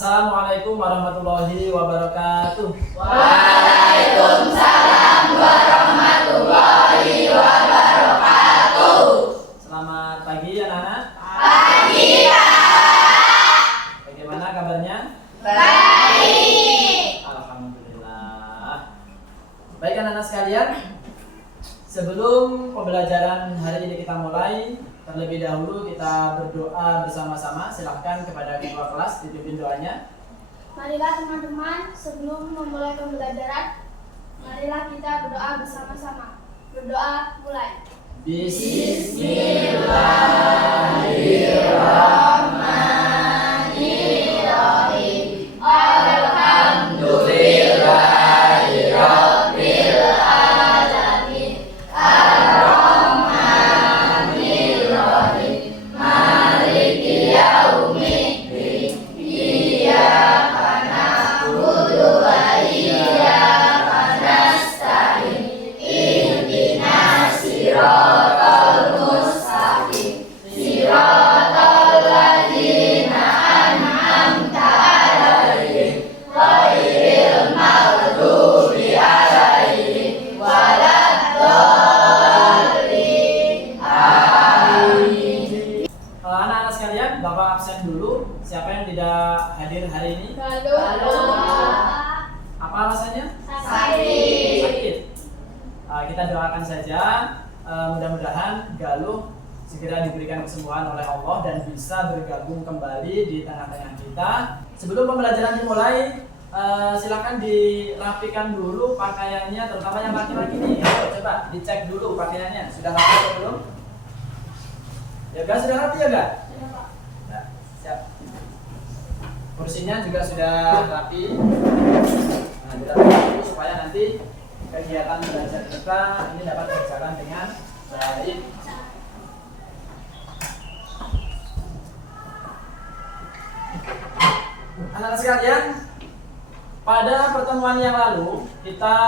Assalamualaikum warahmatullahi wabarakatuh. Waalaikumsalam warahmatullahi wabarakatuh. Selamat pagi anak-anak. Pagi Pak. Bagaimana kabarnya? Baik. Alhamdulillah. Baik anak-anak sekalian, sebelum pembelajaran hari ini kita mulai, terlebih dahulu kita berdoa bersama-sama. Silahkan kepada ketua kelas dipimpin doanya. Marilah teman-teman, sebelum memulai pembelajaran, marilah kita berdoa bersama-sama. Berdoa mulai. Bismillahirrahmanirrahim. Alhamdulillahirabbil alamin. Ar-Rahmanirrahim. Maliki yaumiddin. Iyyaka na'budu wa iyyaka nasta'in. Ihdinas siratal mustaqim. Siratal ladzina an'amta 'alaihim ghairil maghdubi 'alaihim waladdallin. Amin. Anak-anak sekalian, Bapak absen dulu. Siapa yang tidak hadir hari ini? Apa alasannya? Sakit. Sakit. Kita doakan saja, mudah-mudahan Galuh segera diberikan kesembuhan oleh Allah dan bisa bergabung kembali di tengah-tengah kita. Sebelum pembelajaran dimulai, silakan dirapikan dulu pakaiannya, terutama yang laki-laki nih. Coba dicek dulu pakaiannya, sudah rapi atau belum? Ya guys, sudah rapi ya gak? Nah, siap. Kursinya juga sudah rapi. Nah, dirapikan dulu supaya nanti kegiatan belajar kita ini dapat berjalan dengan baik. Anak-anak sekalian, pada pertemuan yang lalu kita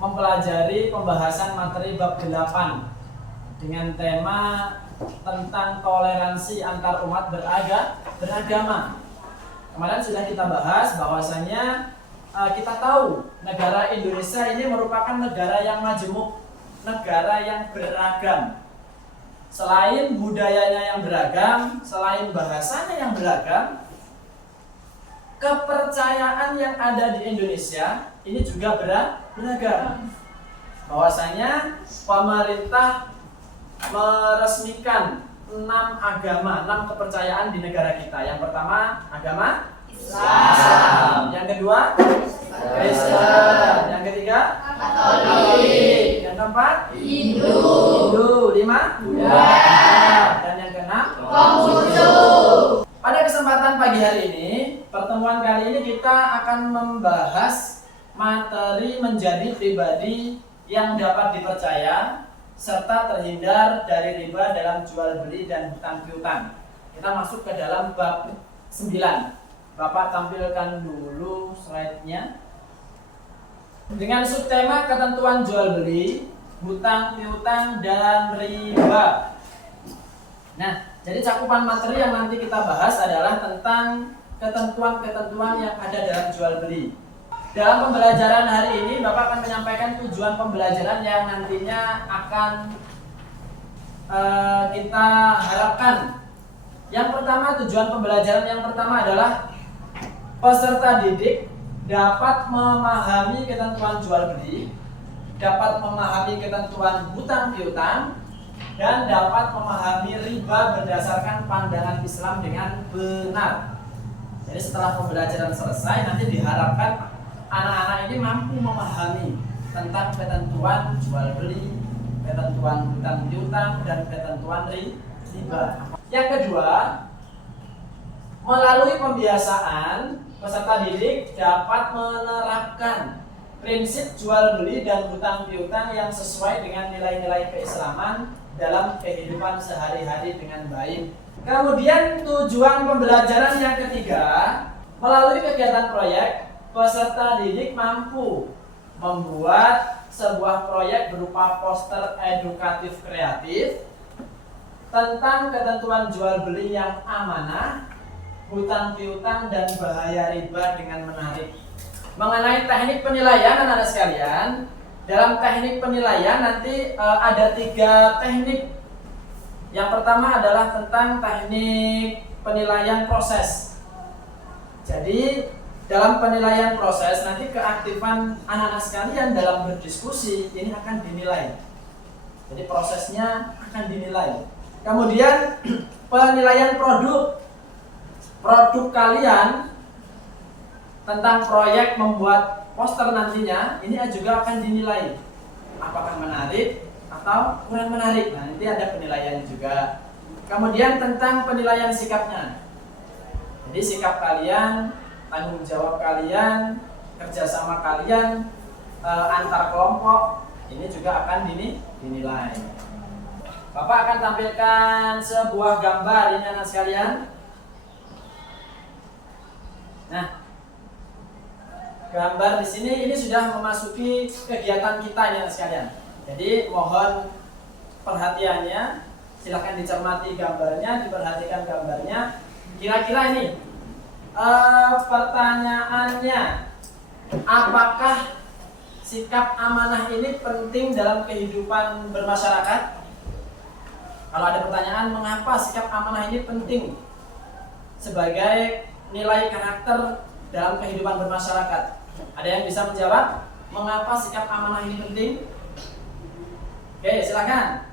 mempelajari pembahasan materi bab 8 dengan tema tentang toleransi antar umat beragama. Kemarin sudah kita bahas bahwasanya kita tahu negara Indonesia ini merupakan negara yang majemuk, negara yang beragam. Selain budayanya yang beragam, selain bahasanya yang beragam, kepercayaan yang ada di Indonesia ini juga beragam. Bahwasanya pemerintah meresmikan 6 agama, 6 kepercayaan di negara kita. Yang pertama, agama Islam. Yang kedua, Kristen. Yang ketiga, Katolik. Yang keempat, Hindu. 5, Buddha. Dan yang keenam, Konghucu. pada kesempatan pagi hari ini, pertemuan kali ini kita akan membahas materi menjadi pribadi yang dapat dipercaya serta terhindar dari riba dalam jual beli dan hutang piutang. Kita masuk ke dalam bab 9. Bapak tampilkan dulu slide-nya. Dengan subtema ketentuan jual beli, hutang piutang dan riba. Nah, jadi cakupan materi yang nanti kita bahas adalah tentang ketentuan-ketentuan yang ada dalam jual beli. Dalam pembelajaran hari ini, Bapak akan menyampaikan tujuan pembelajaran yang nantinya akan kita harapkan. Yang pertama, tujuan pembelajaran yang pertama adalah peserta didik dapat memahami ketentuan jual beli, dapat memahami ketentuan hutang piutang, dan dapat memahami riba berdasarkan pandangan Islam dengan benar. Jadi setelah pembelajaran selesai, nanti diharapkan anak-anak ini mampu memahami tentang ketentuan jual beli, ketentuan hutang piutang, dan ketentuan riba. Yang kedua, melalui pembiasaan, peserta didik dapat menerapkan prinsip jual beli dan hutang piutang yang sesuai dengan nilai-nilai keislaman dalam kehidupan sehari-hari dengan baik. Kemudian tujuan pembelajaran yang ketiga, melalui kegiatan proyek, peserta didik mampu membuat sebuah proyek berupa poster edukatif kreatif tentang ketentuan jual beli yang amanah hutang piutang dan bahaya riba dengan menarik. Mengenai teknik penilaian anak-anak sekalian, dalam teknik penilaian nanti ada 3 teknik. Yang pertama adalah tentang teknik penilaian proses. Jadi dalam penilaian proses nanti keaktifan anak-anak sekalian dalam berdiskusi ini akan dinilai. Jadi prosesnya akan dinilai. Kemudian penilaian produk kalian tentang proyek membuat poster nantinya ini juga akan dinilai. Apakah menarik atau kurang menarik. Nah, nanti ada penilaian juga. Kemudian tentang penilaian sikapnya. Jadi sikap kalian, tanggung jawab kalian, kerjasama kalian antar kelompok ini juga akan dinilai. Bapak akan tampilkan sebuah gambar ini anak sekalian. Nah, gambar di sini ini sudah memasuki kegiatan kita ini anak sekalian. Jadi mohon perhatiannya, silahkan dicermati gambarnya, diperhatikan gambarnya. Kira-kira ini pertanyaannya, apakah sikap amanah ini penting dalam kehidupan bermasyarakat? Kalau ada pertanyaan, mengapa sikap amanah ini penting sebagai nilai karakter dalam kehidupan bermasyarakat? Ada yang bisa menjawab? Mengapa sikap amanah ini penting? Oke, silakan.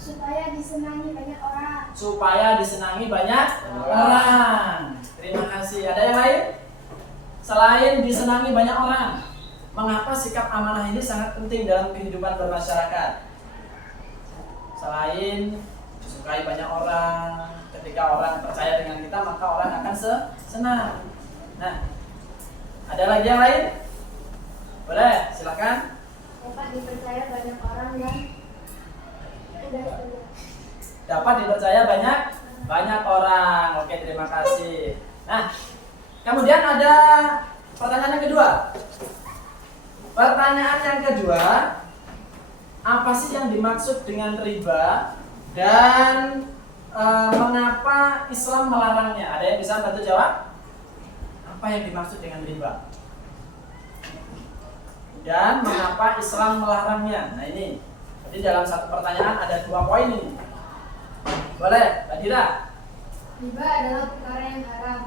Supaya disenangi banyak orang. Supaya disenangi banyak orang. Terima kasih. Ada yang lain? Selain disenangi banyak orang, mengapa sikap amanah ini sangat penting dalam kehidupan bermasyarakat? Selain disukai banyak orang, ketika orang percaya dengan kita, maka orang akan senang. Nah, ada lagi yang lain? Boleh, silakan. Dapat dipercaya banyak orang dan Dapat dipercaya banyak orang. Oke, terima kasih. Nah, kemudian ada pertanyaan yang kedua. Pertanyaan yang kedua, apa sih yang dimaksud dengan riba dan mengapa Islam melarangnya? Ada yang bisa bantu jawab? Apa yang dimaksud dengan riba? Dan mengapa Islam melarangnya? Nah ini, jadi dalam satu pertanyaan ada 2 poin ini. Boleh, Mbak Dira? riba adalah perkara yang haram.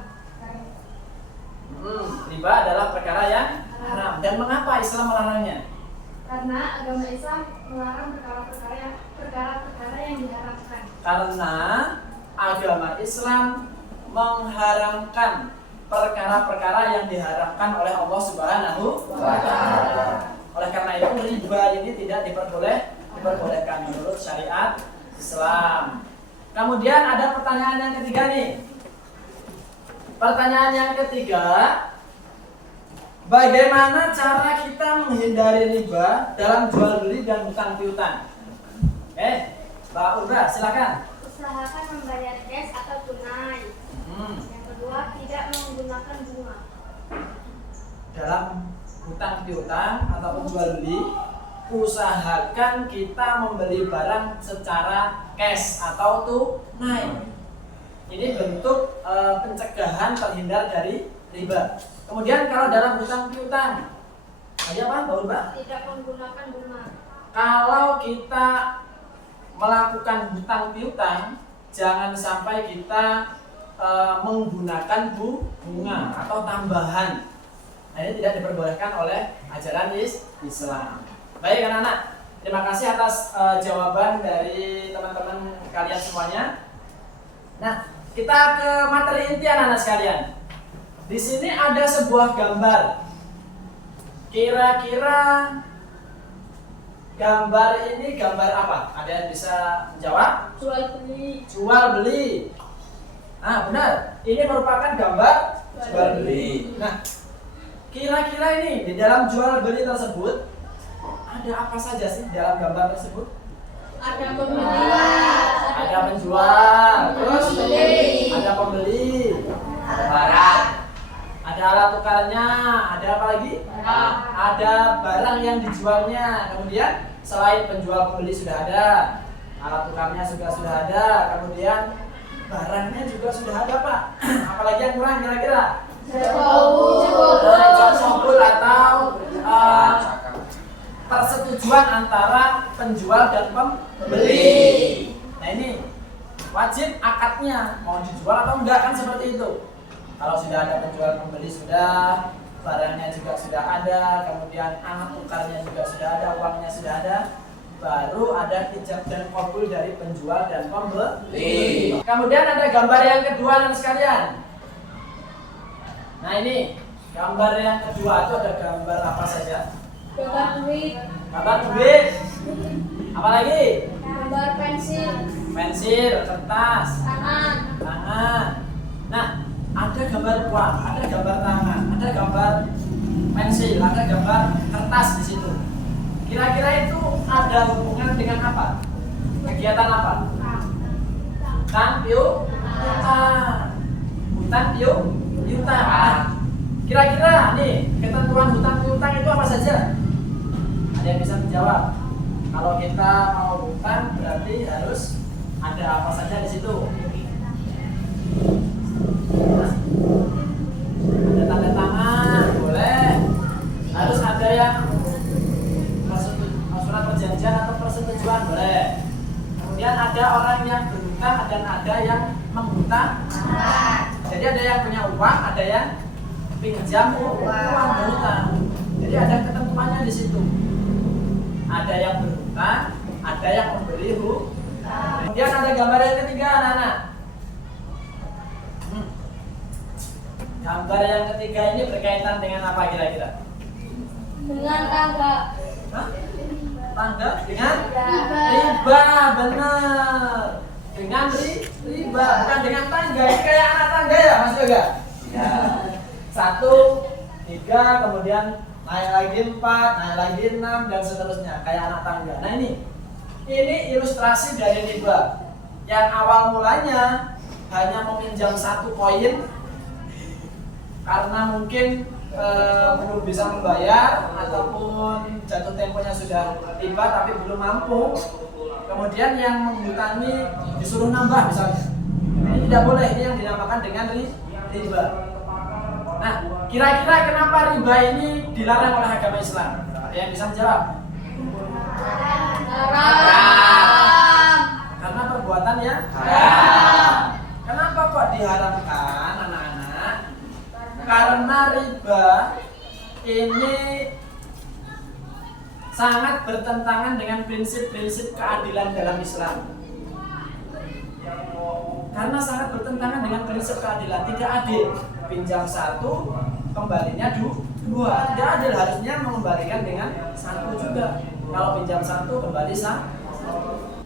Riba adalah perkara yang haram. Dan mengapa Islam melarangnya? Karena agama Islam melarang perkara-perkara yang diharamkan. Karena agama Islam mengharamkan perkara-perkara yang diharamkan oleh Allah Subhanahu wa Ta'ala. Oleh karena itu riba ini tidak diperbolehkan menurut syariat Islam. Kemudian ada pertanyaan yang ketiga nih. Pertanyaan yang ketiga, bagaimana cara kita menghindari riba dalam jual beli dan hutang piutang? Mbak Urba, silakan. Usahakan membayar cash atau tunai. Yang kedua, tidak menggunakan bunga. Dalam hutang piutang ataupun jual beli, usahakan kita membeli barang secara cash atau tunai. Ini bentuk pencegahan terhindar dari riba. Kemudian kalau dalam hutang piutang, ada apa, Mbak Urba? Tidak menggunakan bunga. Kalau kita melakukan hutang piutang, jangan sampai kita menggunakan bunga atau tambahan. Nah, ini tidak diperbolehkan oleh ajaran Islam. Baik anak-anak, terima kasih atas jawaban dari teman-teman kalian semuanya. Nah, kita ke materi inti anak-anak sekalian. Di sini ada sebuah gambar. Kira-kira gambar ini gambar apa? Ada yang bisa menjawab? Jual beli. Jual beli. Ah, benar. Ini merupakan gambar jual beli. Nah, kira-kira ini di dalam jual beli tersebut ada apa saja sih dalam gambar tersebut? Ada pembeli. Ada penjual, terus ada pembeli, Ada barang. ada alat tukarnya, ada apa lagi? Ada barang yang dijualnya. Kemudian selain penjual pembeli sudah ada, alat tukarnya juga sudah ada. Kemudian barangnya juga sudah ada Pak. Apalagi yang kurang kira-kira? Cabul atau persetujuan antara penjual dan pembeli. Nah ini wajib akadnya mau dijual atau enggak, kan seperti itu. Kalau sudah ada penjual pembeli sudah, barangnya juga sudah ada, kemudian alat tukarnya juga sudah ada, uangnya sudah ada, baru ada ijab dan qabul dari penjual dan pembeli. Kemudian ada gambar yang kedua anak sekalian. Nah ini gambar yang kedua itu ada gambar apa saja? Gambar duit, Gambar duit. Apa lagi? gambar pensil, Pensil, kertas, tangan, tangan. Nah, ada gambar uang, ada gambar tangan, ada gambar pensil, ada gambar kertas di situ. Kira-kira itu ada hubungan dengan apa? Kegiatan apa? Hutang piutang. Hutang piutang. Kira-kira nih ketentuan hutang piutang itu apa saja? Ada yang bisa menjawab? Kalau kita mau hutang berarti harus ada apa saja di situ? Ada tanda tangan, boleh. Harus ada yang surat perjanjian atau persetujuan, boleh. Kemudian ada orang yang berhutang dan ada yang menghutang. Jadi ada yang punya uang, ada yang pinjam uang berhutang. Jadi ada ketentuannya di situ. Ada yang berhutang, ada yang memberi hutang. Kemudian ada gambar yang ketiga, anak-anak. Gambar yang ketiga ini berkaitan dengan apa kira-kira? dengan tangga, Hah? Tangga dengan riba, riba, benar. Dengan riba, bukan dengan tangga. Ini kayak anak tangga ya, Mas Yoga? Ya. 1, 3, kemudian naik lagi 4, naik lagi 6 dan seterusnya, kayak anak tangga. Nah ini ilustrasi dari riba. Yang awal mulanya hanya meminjam 1 koin karena mungkin belum bisa membayar ataupun jatuh temponya sudah tiba tapi belum mampu. Kemudian yang menghutangi disuruh nambah misalnya. Ini tidak boleh, ini yang dinamakan dengan riba. Nah, kira-kira kenapa riba ini dilarang oleh agama Islam? Ada yang bisa menjawab? haram, Karena perbuatannya Haram. Kenapa kok diharamkan, anak-anak? Karena riba ini sangat bertentangan dengan prinsip-prinsip keadilan dalam Islam. Karena sangat bertentangan dengan prinsip keadilan, tidak adil. Pinjam 1, kembalinya 2. Tidak adil, harusnya mengembalikan dengan 1 juga. Kalau pinjam 1, kembali 1.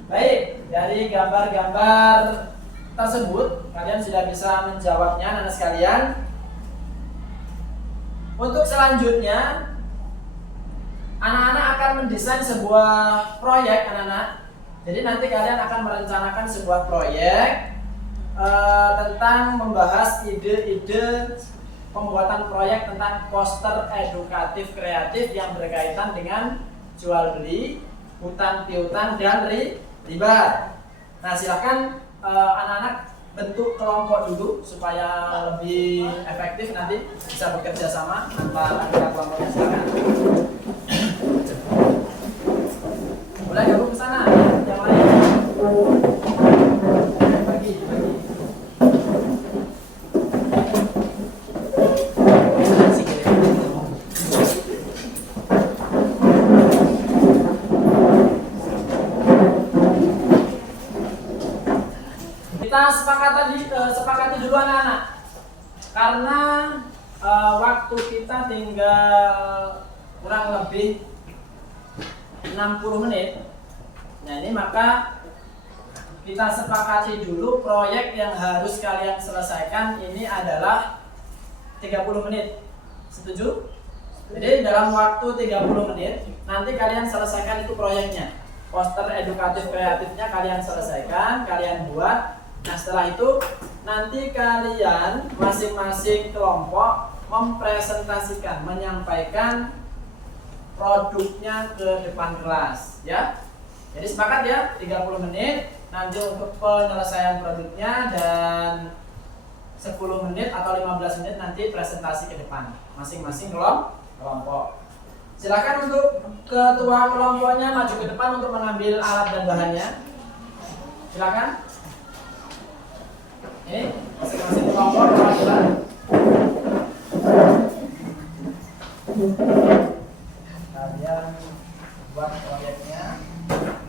Baik, dari gambar-gambar tersebut kalian sudah bisa menjawabnya, anak-anak sekalian. Untuk selanjutnya, anak-anak akan mendesain sebuah proyek, anak-anak. Jadi nanti kalian akan merencanakan sebuah proyek tentang membahas ide-ide pembuatan proyek tentang poster edukatif kreatif yang berkaitan dengan jual beli, hutang piutang dan riba. Nah, silakan anak-anak bentuk kelompok dulu supaya lebih efektif, nanti bisa bekerja sama antara anggota kelompoknya. Silakan. Boleh gabung ke sana, yang lain. Bagi. Kita sepakati dulu anak-anak, karena waktu kita tinggal kurang lebih 60 menit. Nah ini maka kita sepakati dulu proyek yang harus kalian selesaikan ini adalah 30 menit. Setuju? Jadi dalam waktu 30 menit nanti kalian selesaikan itu proyeknya. Poster edukatif kreatifnya kalian selesaikan, kalian buat. Nah setelah itu nanti kalian masing-masing kelompok mempresentasikan, menyampaikan produknya ke depan kelas, ya. Jadi sepakat ya, 30 menit nanti untuk penyelesaian produknya, dan 10 menit atau 15 menit nanti presentasi ke depan masing-masing kelompok. Silakan untuk ketua kelompoknya maju ke depan untuk mengambil alat dan bahannya. Silakan. Ini masing-masing kelompok perwakilan. Kalian buat proyeknya,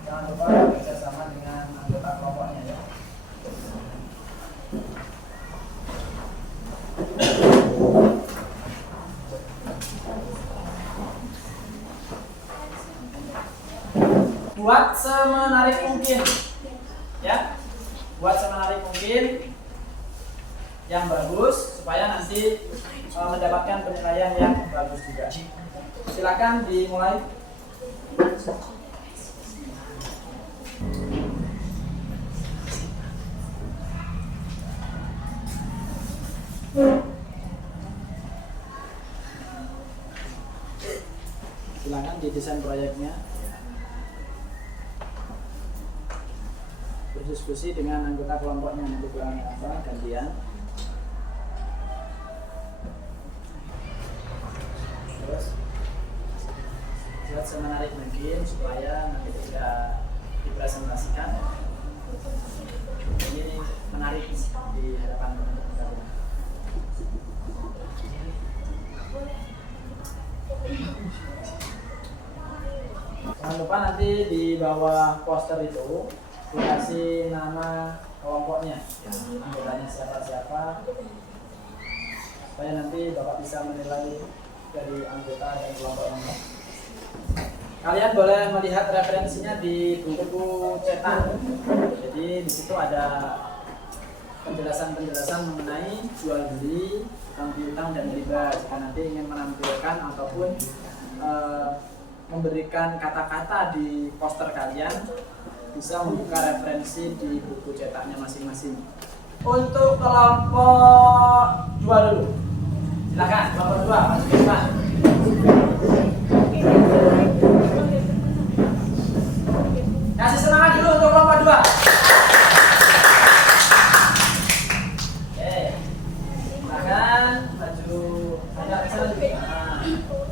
jangan lupa bekerja sama dengan anggota kelompoknya ya. Buat semenarik mungkin ya, buat semenarik mungkin yang bagus supaya nanti mendapatkan penilaian yang bagus juga. Silakan dimulai. Silakan didesain proyeknya. Berdiskusi dengan anggota kelompoknya, nanti gantian. Terus buat semenarik mungkin supaya nanti ketika dipresentasikan ini menarik di hadapan teman-teman. Jangan lupa nanti di bawah poster itu dikasih nama kelompoknya, ya, anggotanya siapa-siapa, supaya nanti Bapak bisa menilai dari anggota dan kelompoknya. Kalian boleh melihat referensinya di buku cetak. Jadi di situ ada penjelasan-penjelasan mengenai jual beli, utang piutang dan riba. Jika nanti ingin menampilkan ataupun memberikan kata-kata di poster kalian, bisa membuka referensi di buku cetaknya masing-masing. Untuk kelompok 2 dulu. Silakan, kelompok 2 maju ke depan. Kasih semangat dulu untuk kelompok 2. Oke. Silakan maju agak ke sana juga.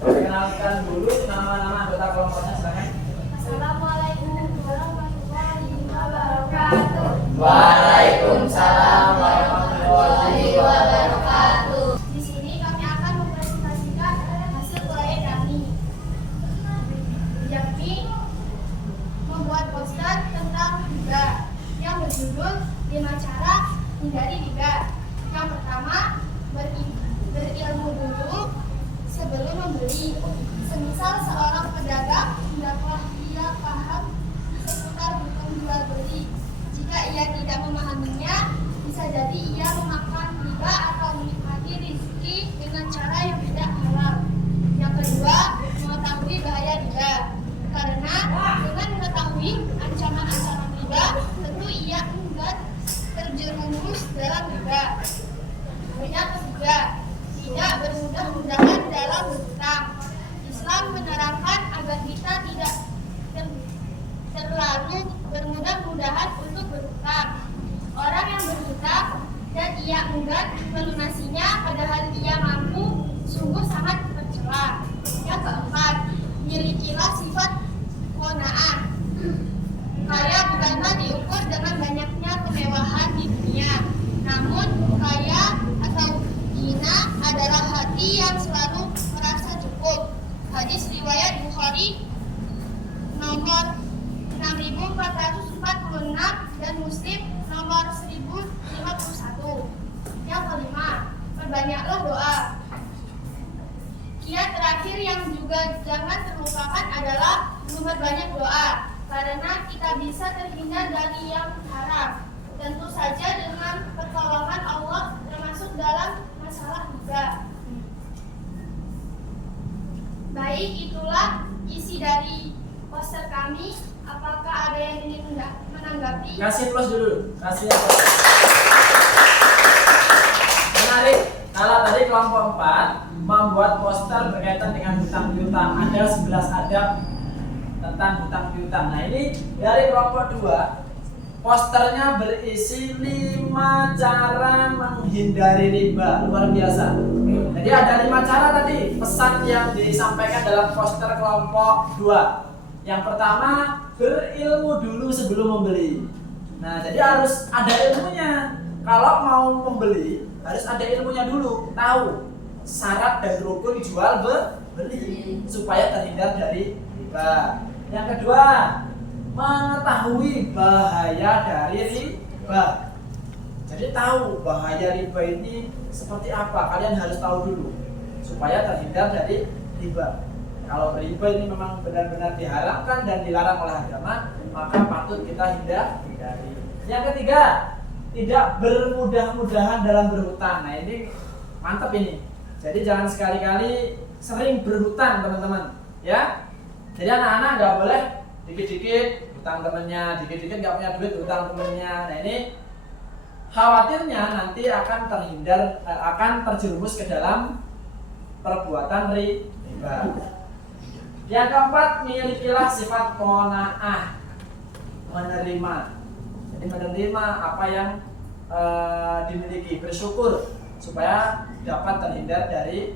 Perkenalkan dulu nama-nama anggota kelompoknya, silakan. Assalamualaikum warahmatullahi wabarakatuh. Waalaikumsalam warahmatullahi wabarakatuh. Di sini kami akan mempresentasikan hasil proyek kami, yakni membuat poster tentang riba yang berjudul 5 cara hindari riba. Yang pertama, berilmu dulu sebelum membeli. Semisal seorang pedagang hendaklah ia paham seputar hukum jual beli. Jika ia tidak memahaminya, bisa jadi ia memakan riba atau menikmati rezeki dengan cara yang tidak halal. Yang kedua, mengetahui bahaya riba. Karena dengan mengetahui ancaman-ancaman riba, tentu ia enggan terjerumus dalam riba. Yang ketiga, tidak bermudah-mudahan dalam berhutang. Islam menerangkan agar kita tidak terlalu bermudah-mudahan untuk berhutang. Orang yang berhutang dan ia enggan melunasinya padahal ia mampu, sungguh sangat tercela. Yang keempat, milikilah sifat qanaah. Kaya bukanlah diukur dengan banyaknya kemewahan di dunia, namun kaya atau ghina adalah hati yang selalu merasa cukup. Hadis riwayat Bukhari nomor 6446 dan Muslim nomor 1051. Yang kelima, perbanyaklah doa. Kiat terakhir yang juga jangan terlupakan adalah memperbanyak doa, karena kita bisa terhindar dari yang haram. Tentu saja dengan pertolongan Allah, termasuk dalam masalah riba. Baik, itulah isi dari poster kami. Apakah ada yang ingin menanggapi? Kasih plus dulu. Kasih plus. Menarik. Kalau tadi kelompok 4 membuat poster berkaitan dengan hutang piutang, ada 11 adab tentang hutang piutang. Nah, ini dari kelompok 2 Posternya berisi 5 cara menghindari riba. Luar biasa. Jadi ada 5 cara tadi pesan yang disampaikan dalam poster kelompok 2. Yang pertama, berilmu dulu sebelum membeli. Nah, jadi harus ada ilmunya. Kalau mau membeli, harus ada ilmunya dulu. Tahu syarat dan rukun jual beli supaya terhindar dari riba. Yang kedua, mengetahui bahaya dari riba. Jadi tahu bahaya riba ini seperti apa, kalian harus tahu dulu supaya terhindar dari riba. Kalau riba ini memang benar-benar diharamkan dan dilarang oleh agama, maka patut kita hindari. Yang ketiga, tidak bermudah-mudahan dalam berhutang. Nah, ini mantap ini. Jadi jangan sekali-kali sering berhutang, teman-teman, ya. Jadi anak-anak nggak boleh dikit-dikit hutang temennya, dikit-dikit nggak punya duit hutang temennya. Nah, ini khawatirnya nanti akan terjerumus ke dalam perbuatan riba. Yang keempat, milikilah sifat qanaah, menerima. Jadi menerima apa yang dimiliki, bersyukur supaya dapat terhindar dari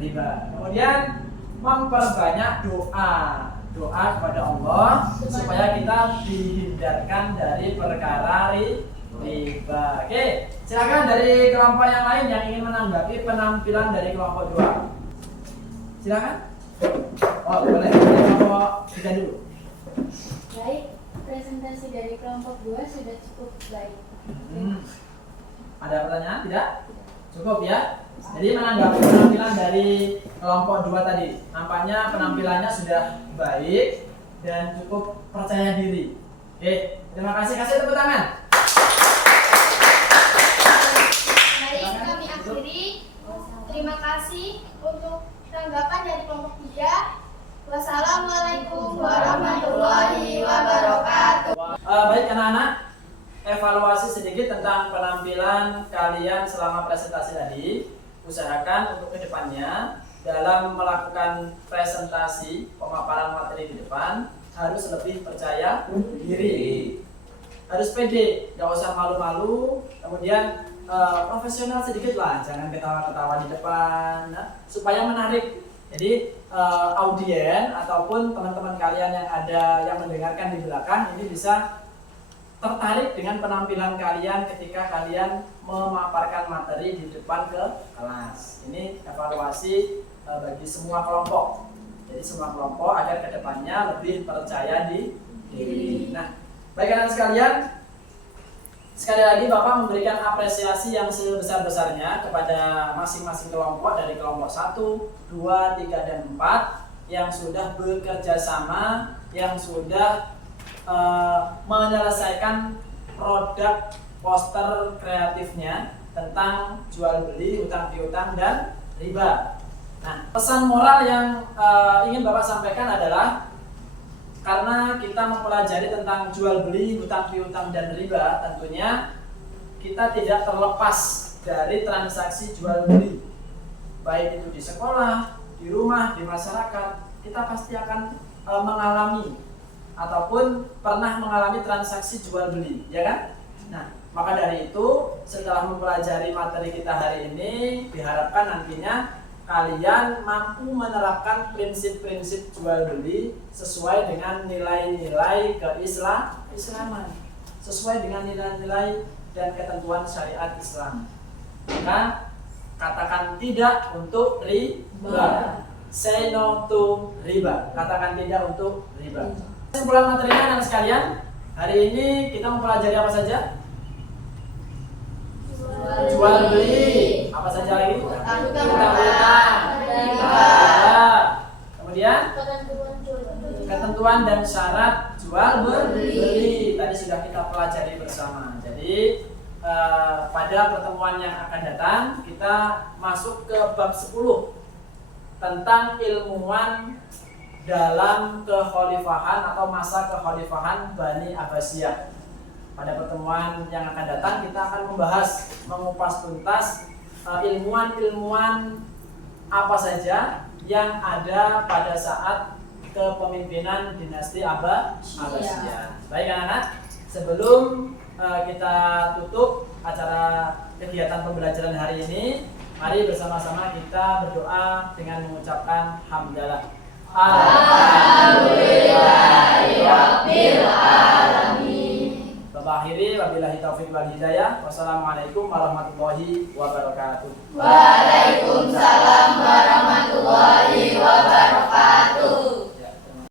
riba. Kemudian memperbanyak doa kepada Allah supaya kita dihindarkan dari perkara riba. Oke, silakan dari kelompok yang lain yang ingin menanggapi penampilan dari kelompok 2. Silakan. Oh, boleh. Kelompok 3 dulu. Baik, presentasi dari kelompok 2 sudah cukup baik. Ada pertanyaan? Tidak? Cukup ya? Jadi menanggapi penampilan dari kelompok 2 tadi, nampaknya penampilannya sudah baik dan cukup percaya diri. Oke, terima kasih. Kasih tepuk tangan. Mari kami akhiri. Terima kasih untuk tanggapan dari kelompok 3. Wassalamualaikum warahmatullahi wabarakatuh. Baik anak-anak, evaluasi sedikit tentang penampilan kalian selama presentasi tadi. Usahakan untuk kedepannya dalam melakukan presentasi pemaparan materi di depan harus lebih percaya diri, harus pede, nggak usah malu-malu, kemudian profesional sedikit lah, jangan ketawa-ketawa di depan, supaya menarik. Jadi audien ataupun teman-teman kalian yang ada yang mendengarkan di belakang ini bisa tertarik dengan penampilan kalian ketika kalian memaparkan materi di depan ke kelas. Ini evaluasi bagi semua kelompok. Jadi semua kelompok agar kedepannya lebih percaya diri. Nah, baik anak sekalian, sekali lagi Bapak memberikan apresiasi yang sebesar-besarnya kepada masing-masing kelompok dari kelompok 1, 2, 3, dan 4 yang sudah bekerja sama, yang sudah menyelesaikan produk poster kreatifnya tentang jual beli, hutang piutang, dan riba. Nah, pesan moral yang ingin Bapak sampaikan adalah karena kita mempelajari tentang jual beli, hutang piutang, dan riba, tentunya kita tidak terlepas dari transaksi jual beli. Baik itu di sekolah, di rumah, di masyarakat, kita pasti akan mengalami ataupun pernah mengalami transaksi jual beli, ya kan? Nah, maka dari itu setelah mempelajari materi kita hari ini, diharapkan nantinya kalian mampu menerapkan prinsip-prinsip jual beli sesuai dengan nilai-nilai keislaman, sesuai dengan nilai-nilai dan ketentuan syariat Islam. Maka katakan tidak untuk riba. Say no to riba. Katakan tidak untuk riba. Kesimpulan materinya anak sekalian, hari ini kita mempelajari apa saja? Jual beli. Apa saja lagi? Hutang-hutang. Kemudian ketentuan dan syarat jual beli. Tadi sudah kita pelajari bersama. Jadi pada pertemuan yang akan datang kita masuk ke bab 10 tentang ilmuwan dalam kekhalifahan atau masa kekhalifahan Bani Abbasiyah. Pada pertemuan yang akan datang kita akan membahas, mengupas tuntas ilmuwan-ilmuwan apa saja yang ada pada saat kepemimpinan dinasti Abbasiyah. Baik anak-anak, Sebelum kita tutup acara kegiatan pembelajaran hari ini, mari bersama-sama kita berdoa dengan mengucapkan hamdalah. Alhamdulillahirabbil alamin. Bapak akhiri wabillahi taufik wal hidayah. Wassalamualaikum warahmatullahi wabarakatuh. Waalaikumsalam.